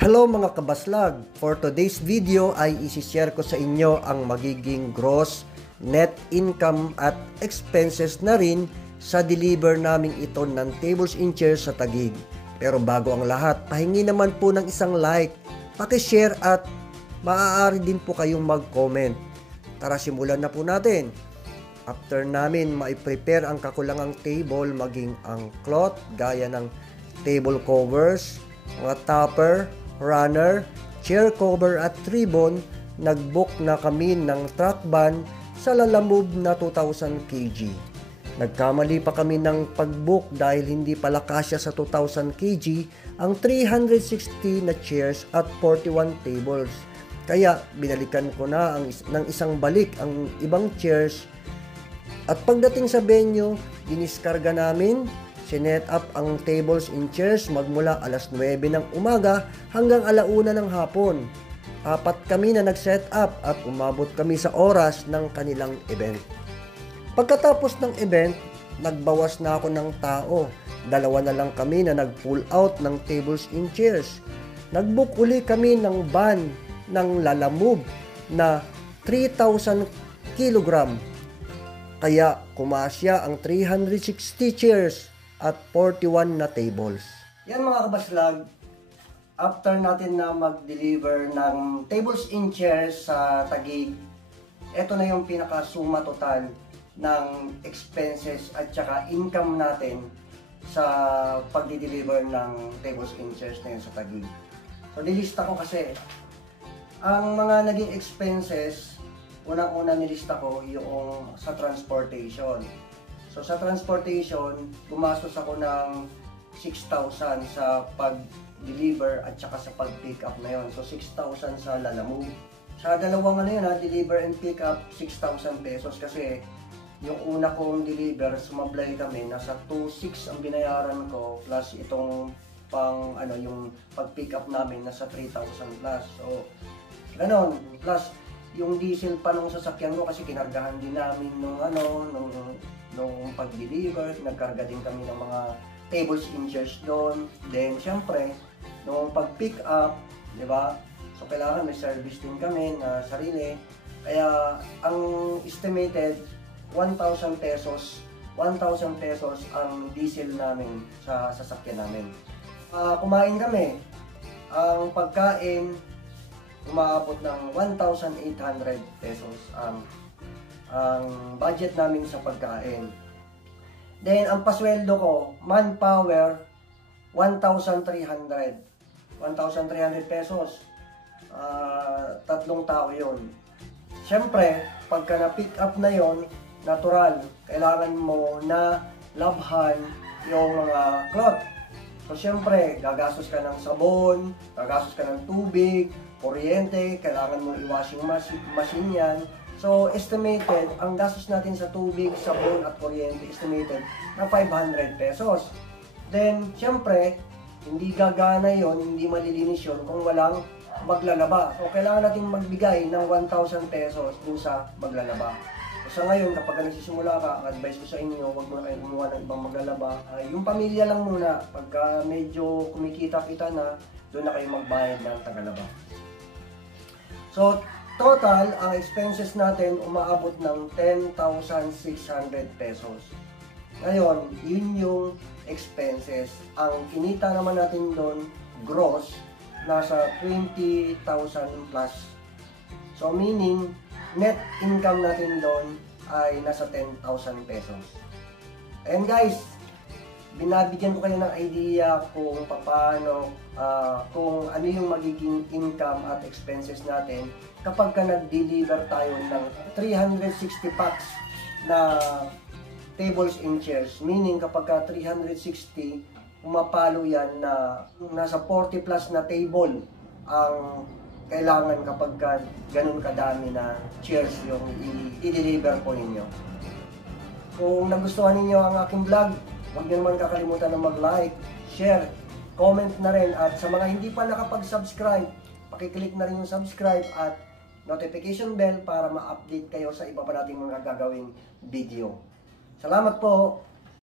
Hello mga kabaslag! For today's video ay isi-share ko sa inyo ang magiging gross, net income at expenses na rin sa deliver namin ito ng tables and chairs sa Taguig. Pero bago ang lahat, pahingi naman po ng isang like, paki-share at maaari din po kayong mag-comment. Tara simulan na po natin. After namin ma-prepare ang kakulangang table, maging ang cloth, gaya ng table covers, mga topper, runner, chair cover at ribbon, nag-book na kami ng truck van sa Lalamove na 2,000 kg. Nagkamali pa kami ng pag-book dahil hindi pala kasya sa 2,000 kg ang 360 na chairs at 41 tables. Kaya binalikan ko na ng isang balik ang ibang chairs at pagdating sa venue, diniskarga namin, sinet up ang tables and chairs magmula alas 9 ng umaga hanggang 1:00 ng hapon. 4 kami na nag-set up at umabot kami sa oras ng kanilang event. Pagkatapos ng event, nagbawas na ako ng tao. 2 na lang kami na nag-pull out ng tables and chairs. Nag-book uli kami ng van ng Lalamove na 3,000 kilogram. Kaya kumasya ang 360 chairs at 41 na tables. Yan mga kabaslag, after natin na mag-deliver ng tables and chairs sa Taguig, ito na yung pinakasuma total ng expenses at saka income natin sa pag-deliver ng tables and chairs na yun sa Taguig. So nilista ko kasi ang mga naging expenses, unang-una nilista ko yung sa transportation. So sa transportation, gumastos ako ng 6,000 sa pag-deliver at saka sa pag-pick up na yon. So 6,000 sa Lalamove. Sa dalawang deliver and pick up, 6,000 pesos kasi yung una kong deliver, sumablay kami, nasa 2,600 ang binayaran ko plus itong pang yung pag-pick up namin nasa 3,000 plus. So ganon, plus yung diesel pa nung sasakyan ko kasi kinargahan din namin nung pag-deliver, nagkarga din kami ng mga tables and chairs doon. Then syempre, nung pag-pick up, di ba? So kailangan may service din kami na sarili. Kaya ang estimated 1,000 pesos ang diesel namin sa sasakyan namin. Kumain kami. Ang pagkain umaabot ng 1,800 pesos ang budget namin sa pagkain. Then ang pasweldo ko, manpower 1,300 pesos. 3 tao yon. Siyempre, pagka na-pick up na yon, natural, kailangan mo na labhan yung mga cloth. So siyempre, gagastos ka ng sabon, gagastos ka ng tubig, kuryente, kailangan mo i-washing machine yan. So, estimated, ang gastos natin sa tubig, sabon at kuryente, estimated na 500 pesos. Then, syempre, hindi gagana yon, hindi malilinis yon kung walang maglalaba. So, kailangan natin magbigay ng 1,000 pesos dun sa maglalaba. So, sa ngayon, kapag nagsisimula ka, ang advice ko sa inyo, huwag mo na kayo kumuha ng ibang maglalaba. Yung pamilya lang muna, pagka medyo kumikita-kita na, doon na kayo magbayad ng tagalaba. So, total, ang expenses natin umaabot ng 10,600 pesos. Ngayon, yun yung expenses. Ang kinita naman natin doon, gross, nasa 20,000 plus. So, meaning, net income natin doon ay nasa 10,000 pesos. And guys, binabigyan ko kayo ng idea kung paano, kung ano yung magiging income at expenses natin kapag ka nag-deliver tayo ng 360 packs na tables and chairs. Meaning kapag ka 360, umapalo yan na nasa 40 plus na table ang kailangan kapag ka ganun kadami na chairs yung i-deliver po ninyo. Kung nagustuhan ninyo ang aking vlog, huwag niyo naman kakalimutan na mag-like, share, comment na rin. At sa mga hindi pa nakapag-subscribe, pakiclick na rin yung subscribe at notification bell para ma-update kayo sa iba pa nating mga gagawing video. Salamat po!